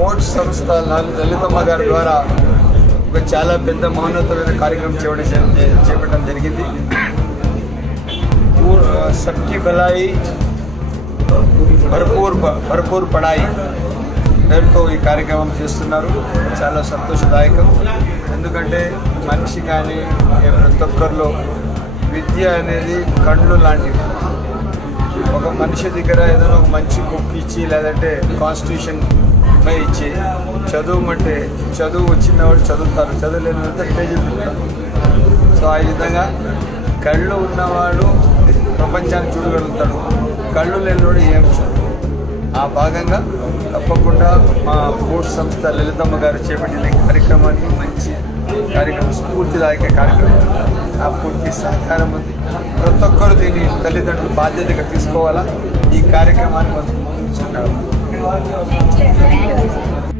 Sports సంస్థ లలితమ్మ గారి ద్వారా ఒక చాలా పెద్ద మహోన్నతమైన కార్యక్రమం చేయడం చే- చేపట్టడం జరిగింది. పూర్- సబ్కి బలాయి భర్పూర్ భర్పూర్ పడాయి పేరుతో ఈ కార్యక్రమం చేస్తున్నారు. చాలా సంతోషదాయకం. ఎందుకంటే మనిషి కానీ ప్రతి ఒక్కరిలో విద్య అనేది కళ్ళు లాంటివి ఒక మనిషి దగ్గర ఏదైనా ఒక మంచి బుక్ ఇచ్చి లేదంటే కాన్స్టిట్యూషన్ పై ఇచ్చి చదువుమంటే చదువు వచ్చిన వాళ్ళు చదువుతారు. చదువులేని వాళ్ళు పేజీ సో ఆ విధంగా కళ్ళు ఉన్నవాడు ప్రపంచాన్ని చూడగలుగుతాడు. కళ్ళు లేనివాడు ఏం చూడు ఆ భాగంగా తప్పకుండా మా స్పోర్ట్స్ సంస్థ లలితమ్మ గారు చేపట్టిన కార్యక్రమానికి మంచి కార్యక్రమం స్ఫూర్తిదాయక కార్యక్రమం. ఆ సహకారం ఉంది. ప్రతి ఒక్కరు దీన్ని తల్లిదండ్రులు బాధ్యతగా తీసుకోవాలా? ఈ కార్యక్రమాన్ని మనం ముందుకు